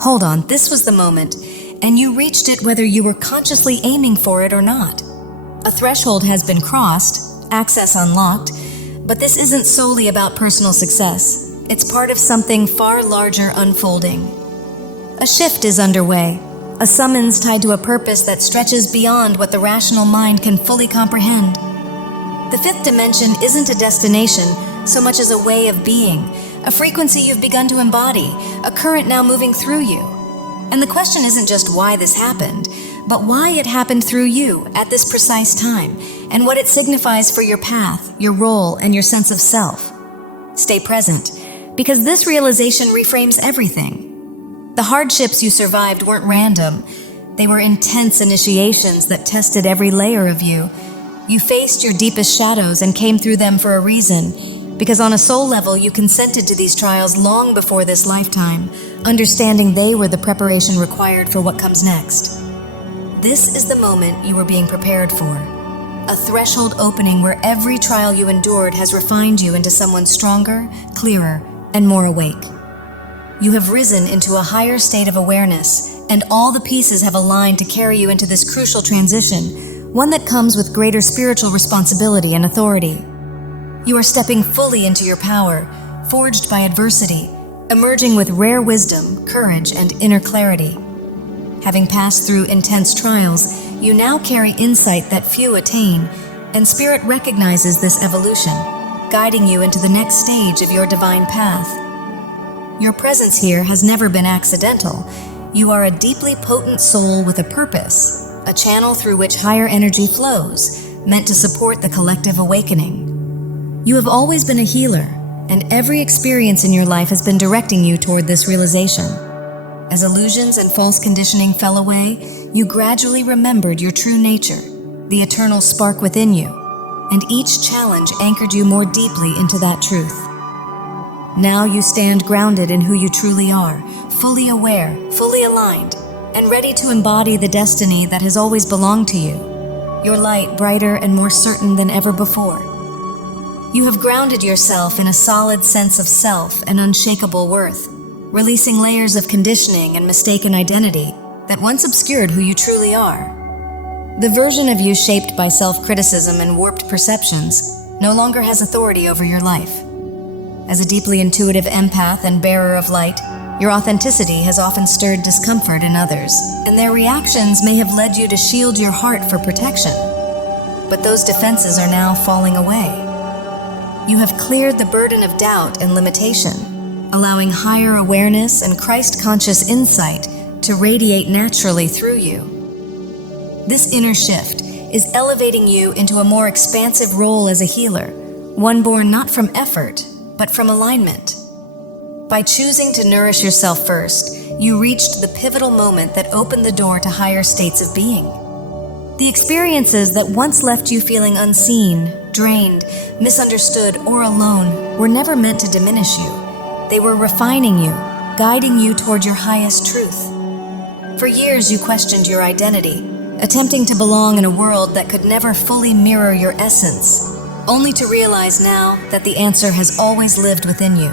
Hold on, this was the moment, and you reached it whether you were consciously aiming for it or not. A threshold has been crossed, access unlocked, but this isn't solely about personal success. It's part of something far larger unfolding. A shift is underway, a summons tied to a purpose that stretches beyond what the rational mind can fully comprehend. The fifth dimension isn't a destination so much as a way of being, a frequency you've begun to embody, a current now moving through you. And the question isn't just why this happened, but why it happened through you at this precise time, and what it signifies for your path, your role, and your sense of self. Stay present, because this realization reframes everything. The hardships you survived weren't random. They were intense initiations that tested every layer of you. You faced your deepest shadows and came through them for a reason, because on a soul level you consented to these trials long before this lifetime, understanding they were the preparation required for what comes next. This is the moment you were being prepared for. A threshold opening where every trial you endured has refined you into someone stronger, clearer, and more awake. You have risen into a higher state of awareness, and all the pieces have aligned to carry you into this crucial transition, one that comes with greater spiritual responsibility and authority. You are stepping fully into your power, forged by adversity, emerging with rare wisdom, courage, and inner clarity. Having passed through intense trials, you now carry insight that few attain, and Spirit recognizes this evolution, guiding you into the next stage of your divine path. Your presence here has never been accidental. You are a deeply potent soul with a purpose, a channel through which higher energy flows, meant to support the collective awakening. You have always been a healer, and every experience in your life has been directing you toward this realization. As illusions and false conditioning fell away, you gradually remembered your true nature, the eternal spark within you, and each challenge anchored you more deeply into that truth. Now you stand grounded in who you truly are, fully aware, fully aligned, and ready to embody the destiny that has always belonged to you, your light brighter and more certain than ever before. You have grounded yourself in a solid sense of self and unshakable worth, releasing layers of conditioning and mistaken identity that once obscured who you truly are. The version of you shaped by self-criticism and warped perceptions no longer has authority over your life. As a deeply intuitive empath and bearer of light, your authenticity has often stirred discomfort in others, and their reactions may have led you to shield your heart for protection. But those defenses are now falling away. You have cleared the burden of doubt and limitation, allowing higher awareness and Christ-conscious insight to radiate naturally through you. This inner shift is elevating you into a more expansive role as a healer, one born not from effort, but from alignment. By choosing to nourish yourself first, you reached the pivotal moment that opened the door to higher states of being. The experiences that once left you feeling unseen, drained, misunderstood, or alone were never meant to diminish you. They were refining you, guiding you toward your highest truth. For years you questioned your identity, attempting to belong in a world that could never fully mirror your essence, only to realize now that the answer has always lived within you.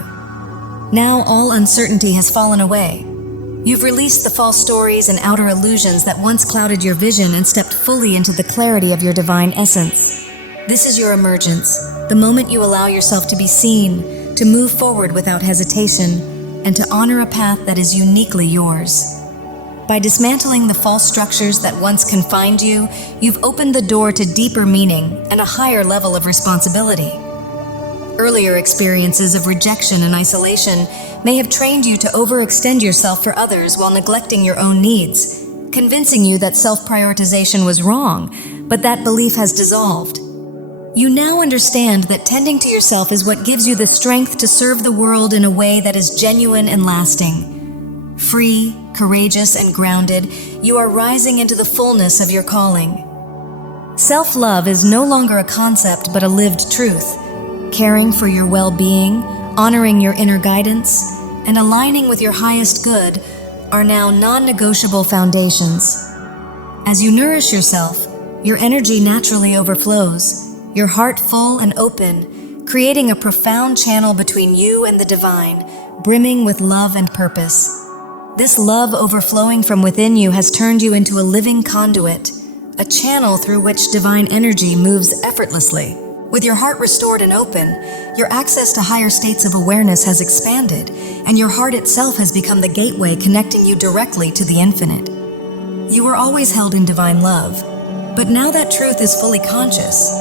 Now all uncertainty has fallen away. You've released the false stories and outer illusions that once clouded your vision and stepped fully into the clarity of your divine essence. This is your emergence, the moment you allow yourself to be seen, to move forward without hesitation, and to honor a path that is uniquely yours. By dismantling the false structures that once confined you, you've opened the door to deeper meaning and a higher level of responsibility. Earlier experiences of rejection and isolation may have trained you to overextend yourself for others while neglecting your own needs, convincing you that self-prioritization was wrong, but that belief has dissolved. You now understand that tending to yourself is what gives you the strength to serve the world in a way that is genuine and lasting. Free, courageous, and grounded, you are rising into the fullness of your calling. Self-love is no longer a concept but a lived truth. Caring for your well-being, honoring your inner guidance, and aligning with your highest good are now non-negotiable foundations. As you nourish yourself, your energy naturally overflows, your heart full and open, creating a profound channel between you and the divine, brimming with love and purpose. This love overflowing from within you has turned you into a living conduit, a channel through which divine energy moves effortlessly. With your heart restored and open, your access to higher states of awareness has expanded, and your heart itself has become the gateway connecting you directly to the infinite. You were always held in divine love, but now that truth is fully conscious,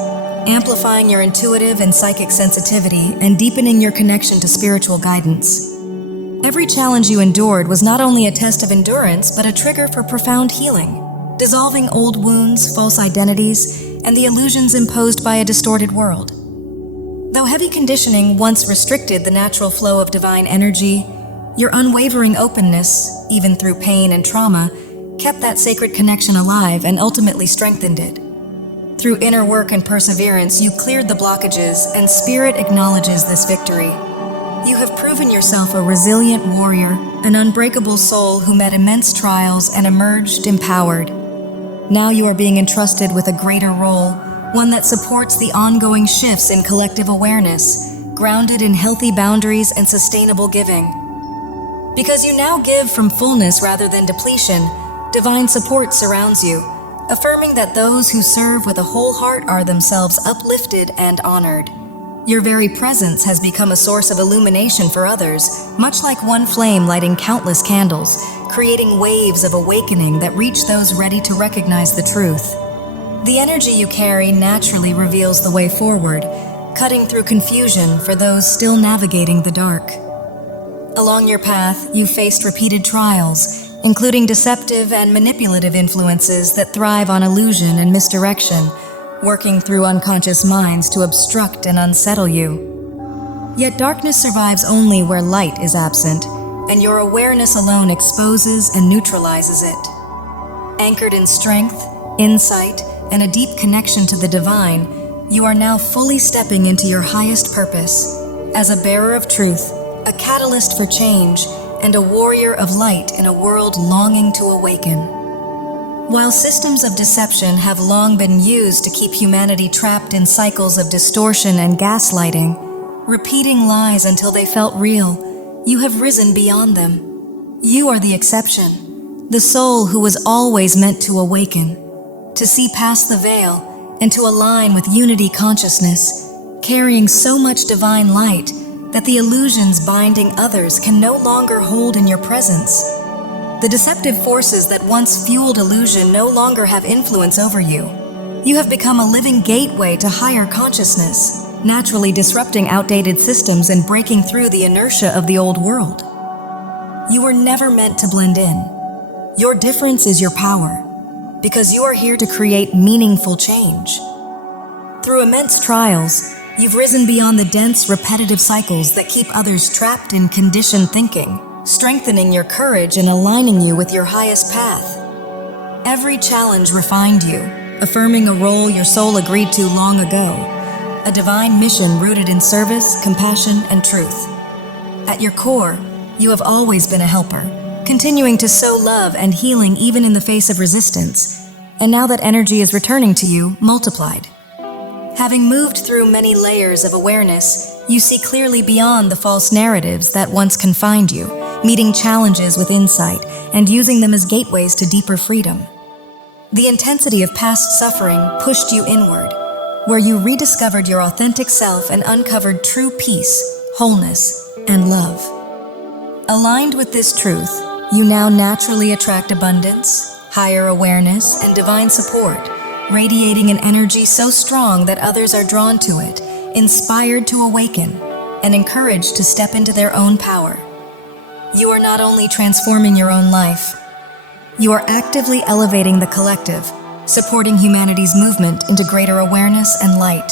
amplifying your intuitive and psychic sensitivity and deepening your connection to spiritual guidance. Every challenge you endured was not only a test of endurance, but a trigger for profound healing, dissolving old wounds, false identities, and the illusions imposed by a distorted world. Though heavy conditioning once restricted the natural flow of divine energy, your unwavering openness, even through pain and trauma, kept that sacred connection alive and ultimately strengthened it. Through inner work and perseverance, you cleared the blockages, and Spirit acknowledges this victory. You have proven yourself a resilient warrior, an unbreakable soul who met immense trials and emerged empowered. Now you are being entrusted with a greater role, one that supports the ongoing shifts in collective awareness, grounded in healthy boundaries and sustainable giving. Because you now give from fullness rather than depletion, divine support surrounds you, affirming that those who serve with a whole heart are themselves uplifted and honored. Your very presence has become a source of illumination for others, much like one flame lighting countless candles, creating waves of awakening that reach those ready to recognize the truth. The energy you carry naturally reveals the way forward, cutting through confusion for those still navigating the dark. Along your path, you faced repeated trials, including deceptive and manipulative influences that thrive on illusion and misdirection, working through unconscious minds to obstruct and unsettle you. Yet darkness survives only where light is absent, and your awareness alone exposes and neutralizes it. Anchored in strength, insight, and a deep connection to the divine, you are now fully stepping into your highest purpose, as a bearer of truth, a catalyst for change, and a warrior of light in a world longing to awaken. While systems of deception have long been used to keep humanity trapped in cycles of distortion and gaslighting, repeating lies until they felt real, you have risen beyond them. You are the exception, the soul who was always meant to awaken, to see past the veil, and to align with unity consciousness, carrying so much divine light that the illusions binding others can no longer hold in your presence. The deceptive forces that once fueled illusion no longer have influence over you. You have become a living gateway to higher consciousness, naturally disrupting outdated systems and breaking through the inertia of the old world. You were never meant to blend in. Your difference is your power, because you are here to create meaningful change. Through immense trials, you've risen beyond the dense, repetitive cycles that keep others trapped in conditioned thinking, strengthening your courage and aligning you with your highest path. Every challenge refined you, affirming a role your soul agreed to long ago, a divine mission rooted in service, compassion, and truth. At your core, you have always been a helper, continuing to sow love and healing even in the face of resistance, and now that energy is returning to you, multiplied. Having moved through many layers of awareness, you see clearly beyond the false narratives that once confined you, meeting challenges with insight and using them as gateways to deeper freedom. The intensity of past suffering pushed you inward, where you rediscovered your authentic self and uncovered true peace, wholeness, and love. Aligned with this truth, you now naturally attract abundance, higher awareness, and divine support, radiating an energy so strong that others are drawn to it, inspired to awaken, and encouraged to step into their own power. You are not only transforming your own life, you are actively elevating the collective, supporting humanity's movement into greater awareness and light.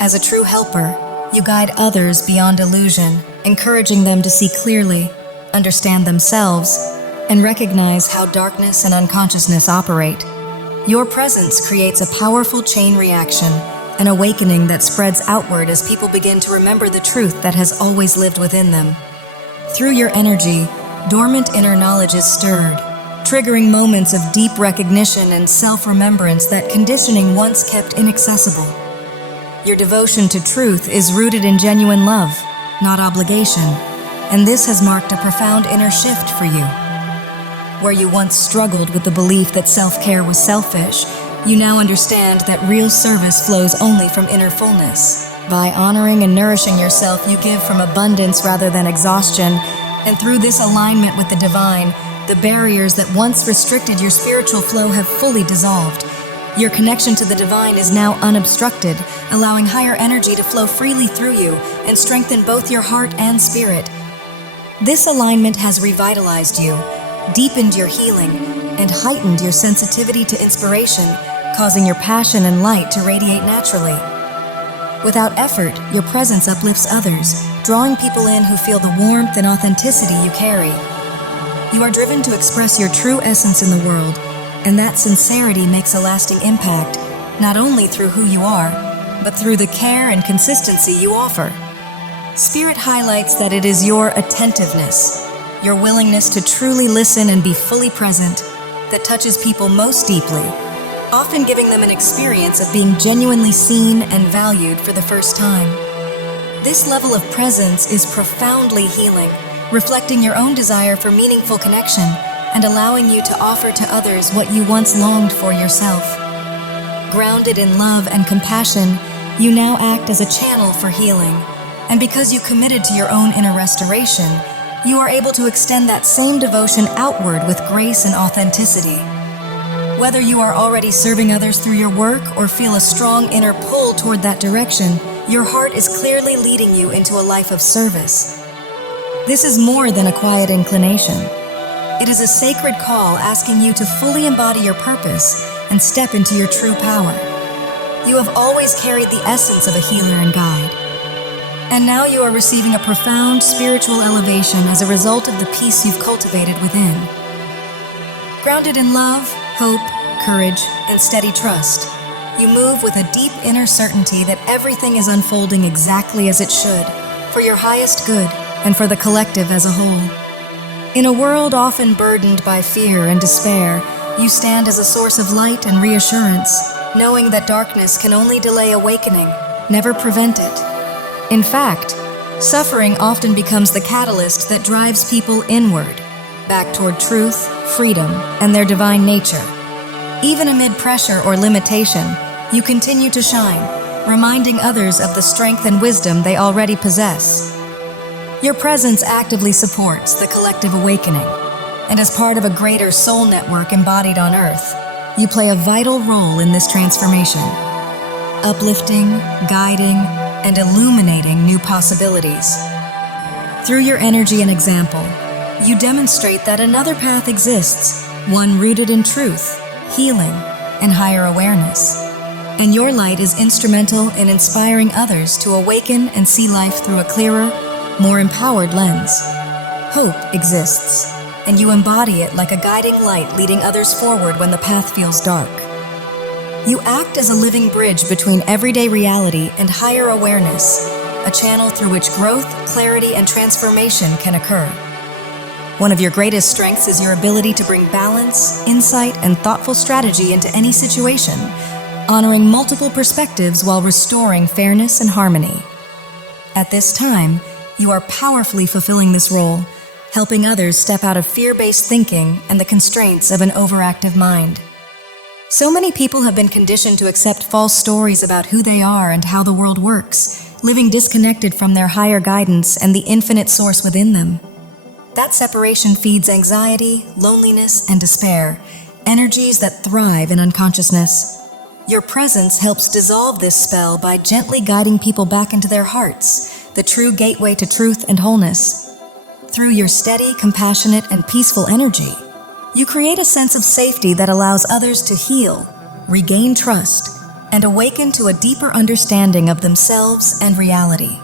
As a true helper, you guide others beyond illusion, encouraging them to see clearly, understand themselves, and recognize how darkness and unconsciousness operate. Your presence creates a powerful chain reaction, an awakening that spreads outward as people begin to remember the truth that has always lived within them. Through your energy, dormant inner knowledge is stirred, triggering moments of deep recognition and self-remembrance that conditioning once kept inaccessible. Your devotion to truth is rooted in genuine love, not obligation, and this has marked a profound inner shift for you. Where you once struggled with the belief that self-care was selfish, you now understand that real service flows only from inner fullness. By honoring and nourishing yourself, you give from abundance rather than exhaustion, and through this alignment with the divine, the barriers that once restricted your spiritual flow have fully dissolved. Your connection to the divine is now unobstructed, allowing higher energy to flow freely through you and strengthen both your heart and spirit. This alignment has revitalized you, deepened your healing, and heightened your sensitivity to inspiration, causing your passion and light to radiate naturally. Without effort, your presence uplifts others, drawing people in who feel the warmth and authenticity you carry. You are driven to express your true essence in the world, and that sincerity makes a lasting impact, not only through who you are, but through the care and consistency you offer. Spirit highlights that it is your attentiveness, your willingness to truly listen and be fully present, that touches people most deeply, often giving them an experience of being genuinely seen and valued for the first time. This level of presence is profoundly healing, reflecting your own desire for meaningful connection and allowing you to offer to others what you once longed for yourself. Grounded in love and compassion, you now act as a channel for healing, and because you committed to your own inner restoration, you are able to extend that same devotion outward with grace and authenticity. Whether you are already serving others through your work or feel a strong inner pull toward that direction, your heart is clearly leading you into a life of service. This is more than a quiet inclination. It is a sacred call asking you to fully embody your purpose and step into your true power. You have always carried the essence of a healer and guide. And now you are receiving a profound spiritual elevation as a result of the peace you've cultivated within. Grounded in love, hope, courage, and steady trust, you move with a deep inner certainty that everything is unfolding exactly as it should, for your highest good and for the collective as a whole. In a world often burdened by fear and despair, you stand as a source of light and reassurance, knowing that darkness can only delay awakening, never prevent it. In fact, suffering often becomes the catalyst that drives people inward, back toward truth, freedom, and their divine nature. Even amid pressure or limitation, you continue to shine, reminding others of the strength and wisdom they already possess. Your presence actively supports the collective awakening, and as part of a greater soul network embodied on Earth, you play a vital role in this transformation, uplifting, guiding, and illuminating new possibilities. Through your energy and example, you demonstrate that another path exists, one rooted in truth, healing, and higher awareness. And your light is instrumental in inspiring others to awaken and see life through a clearer, more empowered lens. Hope exists, and you embody it like a guiding light leading others forward when the path feels dark. You act as a living bridge between everyday reality and higher awareness, a channel through which growth, clarity, and transformation can occur. One of your greatest strengths is your ability to bring balance, insight, and thoughtful strategy into any situation, honoring multiple perspectives while restoring fairness and harmony. At this time, you are powerfully fulfilling this role, helping others step out of fear-based thinking and the constraints of an overactive mind. So many people have been conditioned to accept false stories about who they are and how the world works, living disconnected from their higher guidance and the infinite source within them. That separation feeds anxiety, loneliness, and despair, energies that thrive in unconsciousness. Your presence helps dissolve this spell by gently guiding people back into their hearts, the true gateway to truth and wholeness. Through your steady, compassionate, and peaceful energy, you create a sense of safety that allows others to heal, regain trust, and awaken to a deeper understanding of themselves and reality.